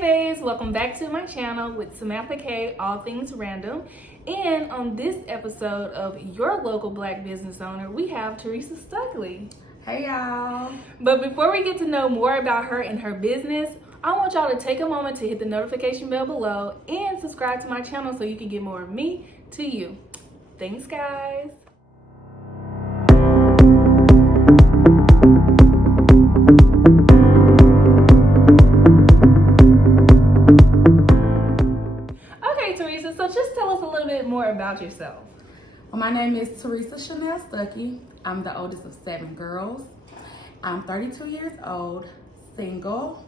Favs, welcome back to my channel with Samantha K, all things random. And on this episode of Your Local Black Business Owner, we have Theresa Stuckey. Hey y'all. But before we get to know more about her and her business, I want y'all to take a moment to hit the notification bell below and subscribe to my channel so you can get more of me to you. Thanks, guys. Okay, Theresa, so just tell us a little bit more about yourself. Well, my name is Theresa Stuckey. I'm the oldest of 7 girls. I'm 32 years old, single.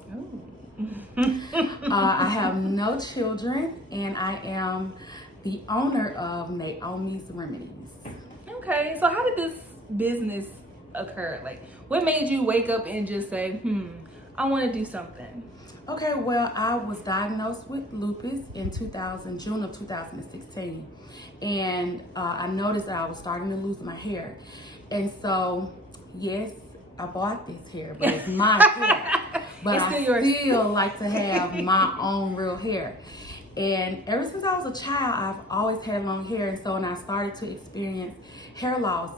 I have no children, and I am the owner of Naomi's Remedies. Okay, so how did this business occur? Like, what made you wake up and just say, I want to do something? Okay, well, I was diagnosed with lupus in June of 2016. And I noticed that I was starting to lose my hair. And so, yes, I bought this hair, but it's my hair. But I still like to have my own real hair. And ever since I was a child, I've always had long hair. And so when I started to experience hair loss,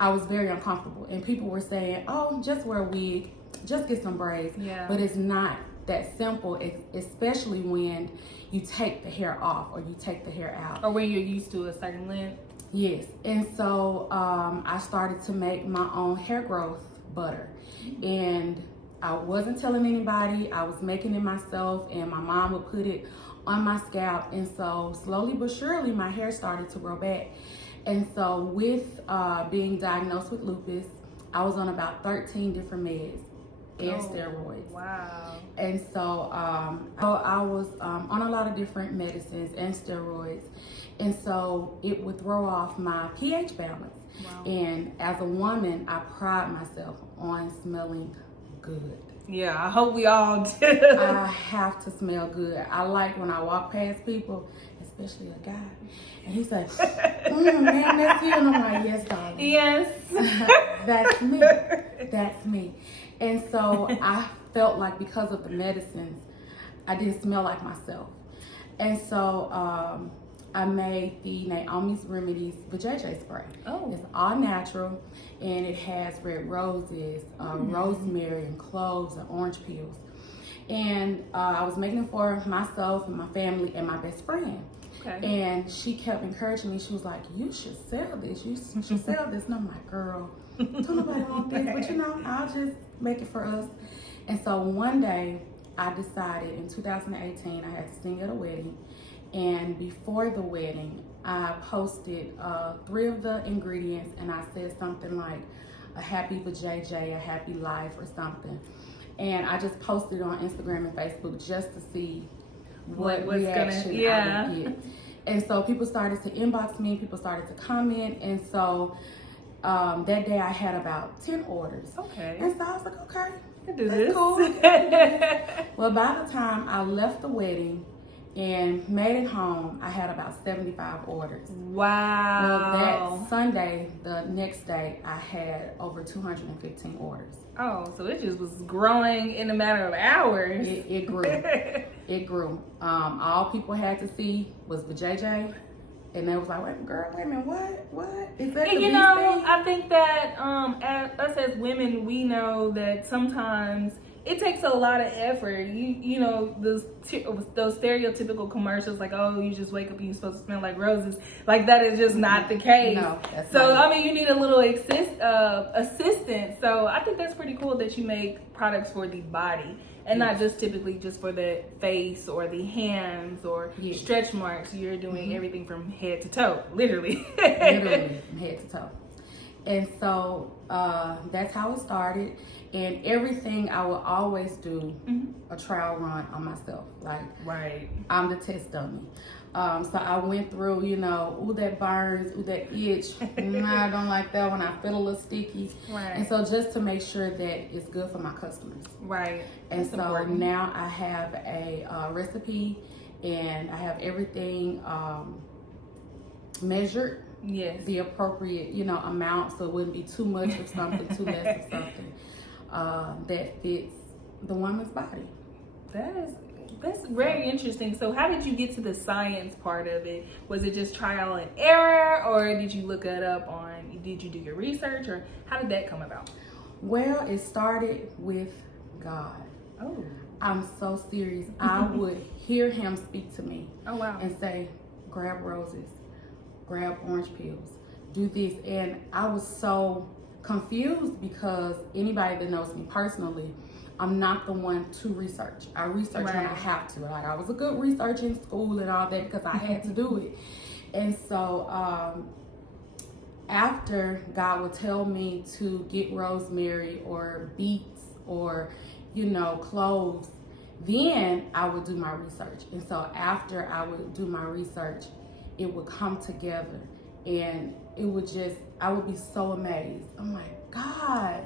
I was very uncomfortable. And people were saying, oh, just wear a wig, just get some braids. Yeah. But it's not that simple, especially when you take the hair off or you take the hair out. Or when you're used to a certain length. Yes. And so I started to make my own hair growth butter. And I wasn't telling anybody. I was making it myself, and my mom would put it on my scalp. And so slowly but surely, my hair started to grow back. And so with being diagnosed with lupus, I was on about 13 different meds and steroids. Wow. And so I was on a lot of different medicines and steroids. And so it would throw off my pH balance. Wow. And as a woman, I pride myself on smelling good. Yeah, I hope we all do. I have to smell good. I like when I walk past people, especially a guy, and he's like, man, that's you. And I'm like, yes, darling. Yes. That's me. That's me. And so I felt like because of the medicines, I didn't smell like myself. And so I made the Naomi's Remedies vajayjay spray. Oh. It's all natural, and it has red roses, rosemary, and cloves, and orange peels. And I was making it for myself and my family and my best friend. Okay. And she kept encouraging me. She was like, you should sell this. You should sell this. And I'm like, girl, don't nobody want this. But you know, I'll just make it for us. And so one day I decided in 2018 I had to sing at a wedding. And before the wedding, I posted 3 of the ingredients, and I said something like a happy vajayjay, a happy life, or something. And I just posted it on Instagram and Facebook just to see what reaction I would get. And so people started to inbox me, people started to comment, and so that day I had about 10 orders. Okay. And so I was like, okay, Do that's this. cool. Well, by the time I left the wedding and made it home, I had about 75 orders. Wow. Well, that Sunday, the next day, I had over 215 orders. Oh, so it just was growing in a matter of hours. It grew. It grew. All people had to see was vajayjay, and they was like, wait a minute, what? Is that And the you know, thing? I think that us as women, we know that sometimes it takes a lot of effort. You know, those stereotypical commercials like, oh, you just wake up and you're supposed to smell like roses. Like, that is just not the case. No, that's so, not I mean, you need a little assistance. So I think that's pretty cool that you make products for the body and not just typically just for the face or the hands or stretch marks. You're doing everything from head to toe, literally. Literally from head to toe. And so that's how it started. And everything I will always do a trial run on myself. Like, I'm the test dummy. So I went through, you know, ooh, that burns, ooh, that itch. Nah, I don't like that one. I feel a little sticky. Right. And so just to make sure that it's good for my customers. Right. And so now I have a recipe, and I have everything measured. Yes. The appropriate, you know, amount, so it wouldn't be too much of something, too less of something that fits the woman's body. That is That's very interesting. So how did you get to the science part of it? Was it just trial and error, or did you look it up on, did you do your research, or how did that come about? Well, it started with God. Oh. I'm so serious. I would hear him speak to me. Oh, wow. And say, grab roses, grab orange peels, do this. And I was so confused because anybody that knows me personally, I'm not the one to research. I research when I have to. Like, I was a good researcher in school and all that because I had to do it. And so after God would tell me to get rosemary or beets or, cloves, then I would do my research. And so after I would do my research, it would come together and it would just, I would be so amazed. I'm like, God,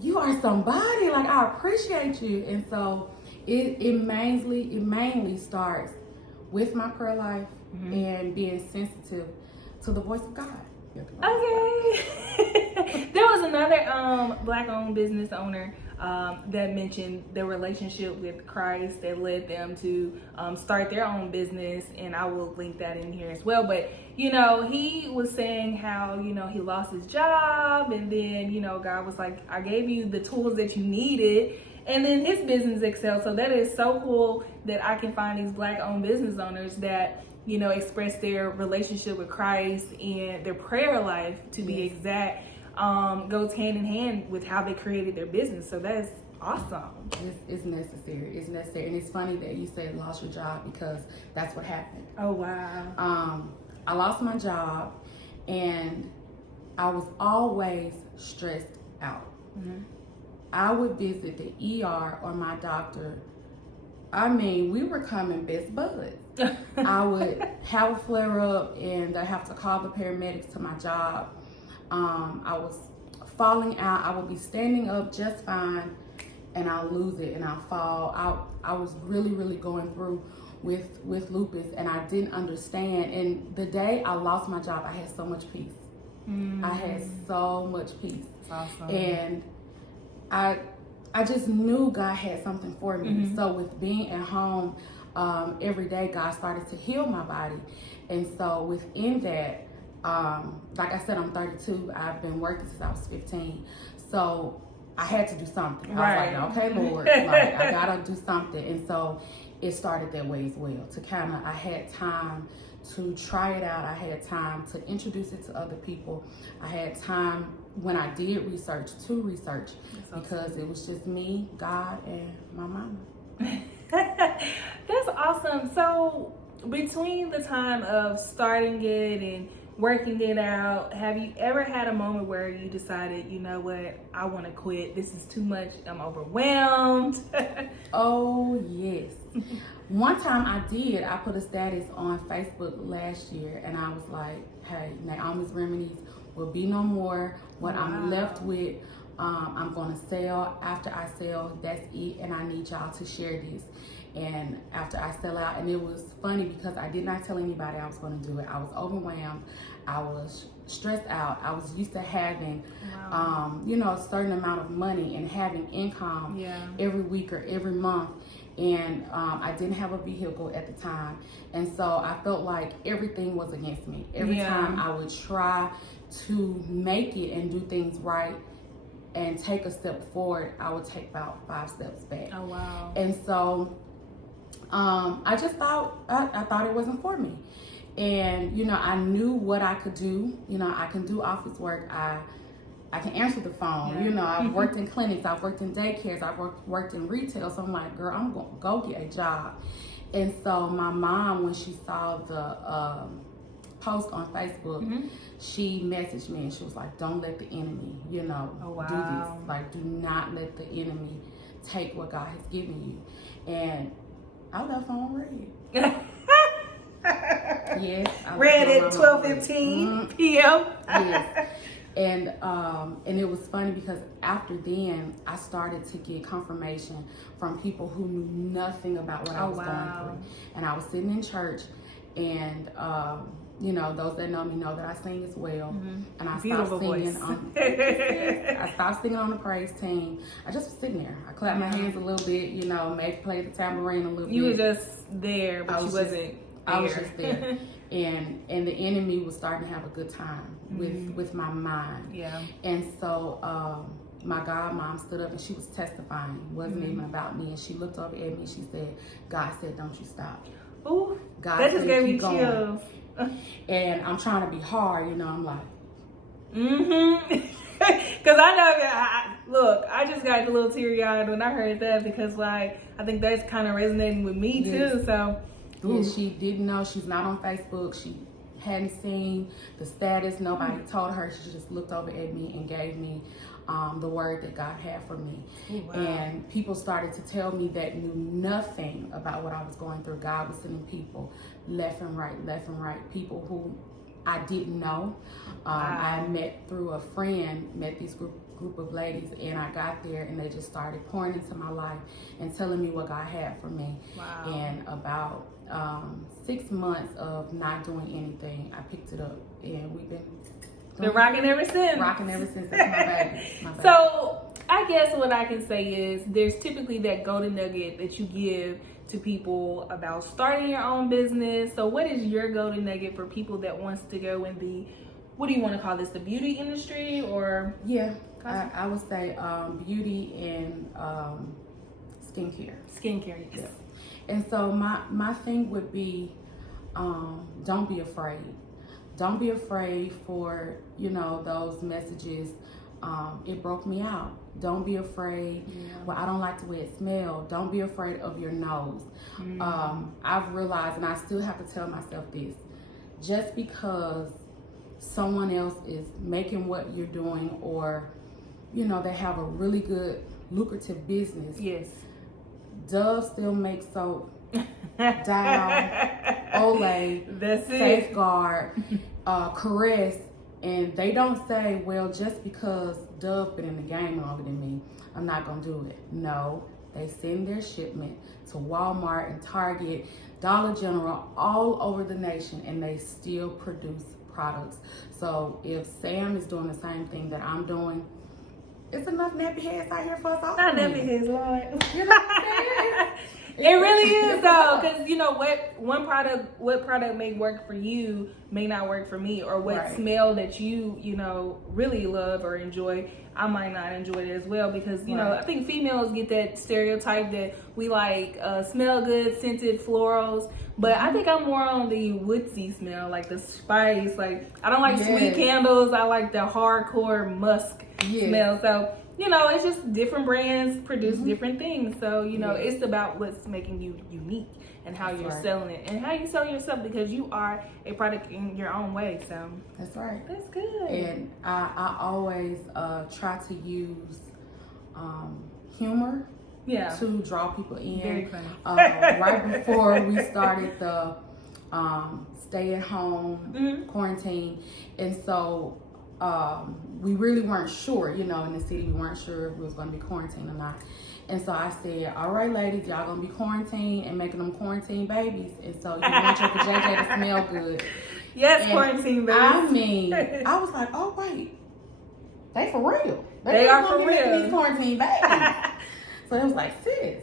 you are somebody. Like, I appreciate you. And so it mainly starts with my prayer life and being sensitive to the voice of God. Okay. There was another Black-owned business owner that mentioned their relationship with Christ that led them to start their own business, and I will link that in here as well. But he was saying how he lost his job, and then God was like, I gave you the tools that you needed, and then his business excelled. So that is so cool that I can find these Black-owned business owners that express their relationship with Christ, and their prayer life, to be exact, goes hand in hand with how they created their business. So that's awesome. It's necessary. It's necessary. And it's funny that you said lost your job because that's what happened. Oh, wow. I lost my job and I was always stressed out. I would visit the ER or my doctor. I mean, we were coming best buds. I would have a flare up and I have to call the paramedics to my job. I was falling out. I would be standing up just fine and I'll lose it and I'll fall. I was really, really going through with lupus and I didn't understand. And the day I lost my job, I had so much peace. I had so much peace. Awesome. And I just knew God had something for me. So with being at home every day, God started to heal my body. And so within that, like I said, I'm 32. I've been working since I was 15. So I had to do something. I was like, okay, Lord, like, I gotta do something. And so it started that way as well. I had time to try it out. I had time to introduce it to other people. I had time when I did research to research because it was just me, God, and my mama. That's awesome. So between the time of starting it and working it out, have you ever had a moment where you decided, you know what, I want to quit, this is too much, I'm overwhelmed? Oh, yes. One time I did. I put a status on Facebook last year and I was like, hey, Naomi's Remedies will be no more. What I'm left with, I'm going to sell. After I sell, that's it, and I need y'all to share this. And after I sell out, and it was funny because I did not tell anybody I was going to do it. I was overwhelmed. I was stressed out. I was used to having, a certain amount of money and having income every week or every month. And I didn't have a vehicle at the time. And so I felt like everything was against me. Every time I would try to make it and do things right and take a step forward, I would take about 5 steps back. Oh, wow. And so I just thought, I thought it wasn't for me. And, I knew what I could do. I can do office work. I can answer the phone. I've worked in clinics, I've worked in daycares, I've worked in retail. So I'm like, girl, I'm going to go get a job. And so my mom, when she saw the post on Facebook, she messaged me and she was like, don't let the enemy, do this. Like, do not let the enemy take what God has given you. And I left on red. Yes. Red at 12:15 p.m. Yes. And it was funny because after then, I started to get confirmation from people who knew nothing about what I was going through. And I was sitting in church and you know, those that know me know that I sing as well. Mm-hmm. And I Beautiful stopped singing voice. I stopped singing on the praise team. I just was sitting there. I clapped my hands a little bit, you know, maybe played the tambourine a little bit. You were just there, but you wasn't there. I was just there. and the enemy was starting to have a good time with my mind. Yeah. And so my godmom stood up and she was testifying. It wasn't even about me. And she looked over at me and she said, God said, don't you stop. Ooh, God that just said, gave me keep going. chills. And I'm trying to be hard, you know, I'm like. Because I know, look, I just got a little teary-eyed when I heard that because, like, I think that's kind of resonating with me, too, so. Yeah, she didn't know. She's not on Facebook. She hadn't seen the status. Nobody told her. She just looked over at me and gave me the word that God had for me. Ooh, wow. And people started to tell me that knew nothing about what I was going through. God was sending people left and right, people who I didn't know. I met through a friend, met these group of ladies, and I got there and they just started pouring into my life and telling me what God had for me. Wow. And about 6 months of not doing anything, I picked it up and we've been rocking ever since. Rocking ever since. That's my baby. My baby. So I guess what I can say is there's typically that golden nugget that you give to people about starting your own business. So what is your golden nugget for people that wants to go in the, what do you want to call this, the beauty industry or? Yeah, I would say beauty and skincare. Skincare, yes. Yeah. And so my thing would be, don't be afraid. Don't be afraid for, you know, those messages. It broke me out. Don't be afraid. Yeah. Well, I don't like the way it smells. Don't be afraid of your nose. I've realized, and I still have to tell myself this, just because someone else is making what you're doing or, you know, they have a really good, lucrative business. Yes. Dove still makes soap. Down, Olay, that's Safeguard, Caress, and they don't say, well, just because Dove been in the game longer than me, I'm not gonna do it. No, they send their shipment to Walmart and Target, Dollar General, all over the nation, and they still produce products. So if Sam is doing the same thing that I'm doing, it's enough nappy heads out here for us all. Not nappy heads, Lord. You know what I'm saying? It really is though, because you know what product may work for you may not work for me, or what smell that you know really love or enjoy, I might not enjoy it as well, because you know I think females get that stereotype that we like smell good, scented florals, but I think I'm more on the woodsy smell, like the spice. Like I don't like sweet candles. I like the hardcore musk smell. So. You know, it's just different brands produce different things. So, you know, it's about what's making you unique and how you're selling it and how you sell yourself, because you are a product in your own way. So that's right. That's good. And I always try to use humor to draw people in. Very funny. Right before we started the stay at home quarantine. And so we really weren't sure, you know, in the city, we weren't sure if we was going to be quarantined or not. And so I said, all right, ladies, y'all going to be quarantined and making them quarantine babies. And so you want your JJ to smell good. Yes, and quarantine babies. I mean, I was like, oh, wait. They for real. They are for real. These quarantine babies. So it was like, sis,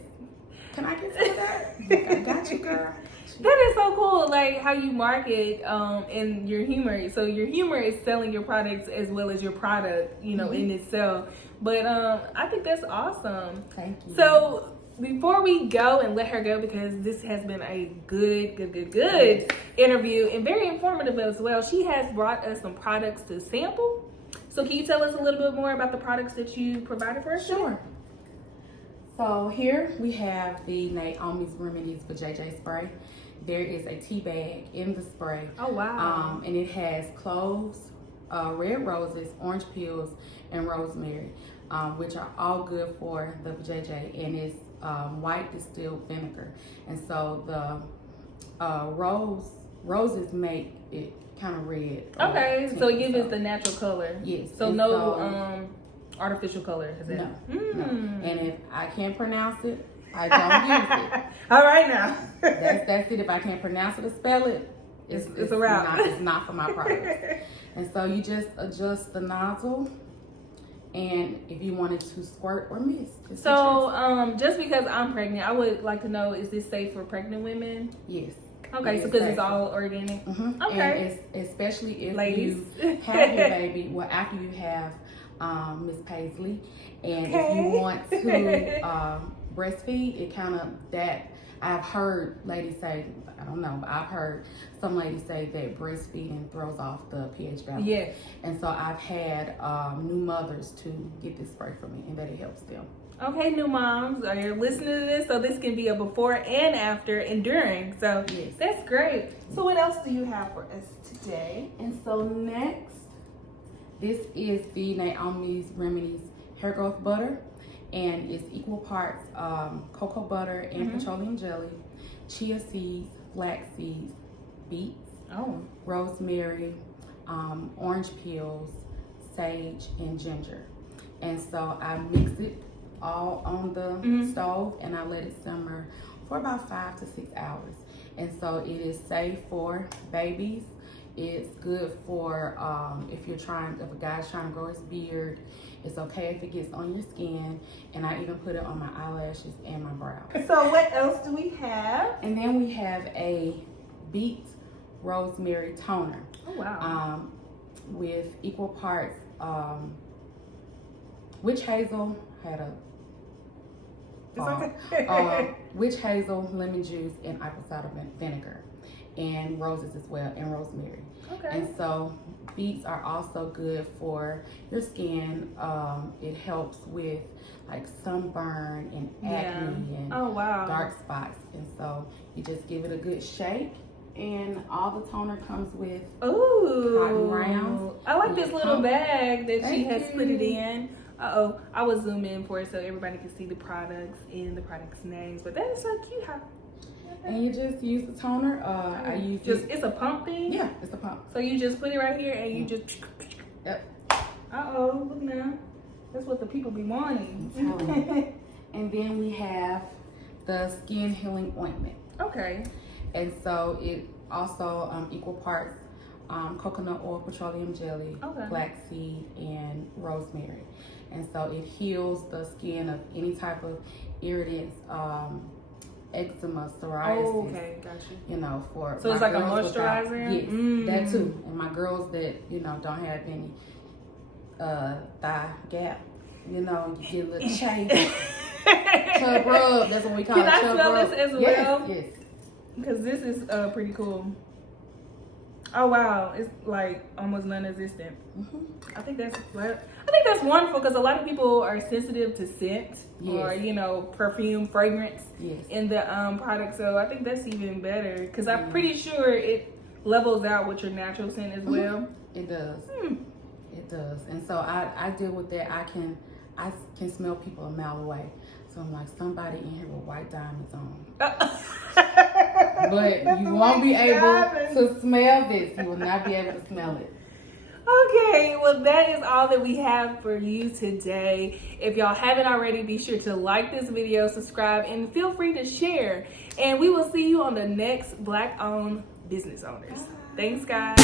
can I get some of that? Like, I got you, girl. That is so cool, like how you market and your humor. So your humor is selling your products as well as your product, you know, in itself. But I think that's awesome. Thank you. So before we go and let her go, because this has been a good interview and very informative as well, she has brought us some products to sample. So can you tell us a little bit more about the products that you provided for us? Sure. So here we have the Naomi's Remedies for JJ spray. There is a tea bag in the spray. Oh, wow. And it has cloves, red roses, orange peels, and rosemary, which are all good for the JJ. And it's white distilled vinegar. And so the roses make it kind of red. Okay, so it gives it the natural color. Yes. So no artificial color, is it? No, no. And if I can't pronounce it, I don't use it. All right now. That's it. If I can't pronounce it or spell it, It's a wrap. It's not for my products. And so you just adjust the nozzle, and if you wanted to squirt or mist. So, just because I'm pregnant, I would like to know, is this safe for pregnant women? Yes. Okay, so because it's all organic. Mm-hmm. Okay. And especially if Ladies. you have your baby, well, after you have Miss Paisley, and if you want to breastfeed, it kind of that. I've heard ladies say, I don't know, but I've heard some ladies say that breastfeeding throws off the pH balance. Yes. And so I've had new mothers to get this spray for me, and that it helps them. Okay, new moms, are you listening to this? So this can be a before and after and during. So Yes. That's great. So what else do you have for us today? And so next, this is the Naomi's Remedies hair growth butter, and it's equal parts cocoa butter and petroleum jelly, chia seeds, flax seeds, beets, rosemary, orange peels, sage, and ginger. And so I mix it all on the stove, and I let it simmer for about 5 to 6 hours. And so it is safe for babies. It's good for if a guy's trying to grow his beard. It's okay if it gets on your skin. And I even put it on my eyelashes and my brows. So what else do we have? And then we have a beet rosemary toner. Oh wow. With equal parts witch hazel, had a witch hazel, lemon juice, and apple cider vinegar, and roses as well, and rosemary. Okay. And so beets are also good for your skin. It helps with like sunburn and acne and dark spots. And so you just give it a good shake. And all the toner comes with cotton rounds. I like this little bag that she has you. put it in. I will zoom in for it so everybody can see the products and the products' names. But that is so cute. And you just use the toner. I use it's a pump thing? Yeah, it's a pump. So you just put it right here and you just... Yep. Look now. That's what the people be wanting. And then we have the skin healing ointment. Okay. And so it also equal parts coconut oil, petroleum jelly, flaxseed, and rosemary. And so it heals the skin of any type of irritants, eczema, psoriasis. Oh, okay, gotcha. You know, for so it's like a moisturizer. Yes, that too. And my girls that don't have any thigh gap, you get a little chafe. Chub rub. That's what we call it. Can I smell this as well? Yes. Because this is pretty cool. Oh wow, it's like almost non-existent. I think that's wonderful because a lot of people are sensitive to scent or perfume, fragrance in the product. So I think that's even better because I'm pretty sure it levels out with your natural scent as well. It does. It does. And so I deal with that. I can smell people a mile away. So I'm like, somebody in here with white diamonds on. But you won't be able to smell this. You will not be able to smell it. Okay, well that is all that we have for you today. If y'all haven't already, be sure to like this video, subscribe, and feel free to share. And we will see you on the next Black-owned Business Owners. Thanks, guys.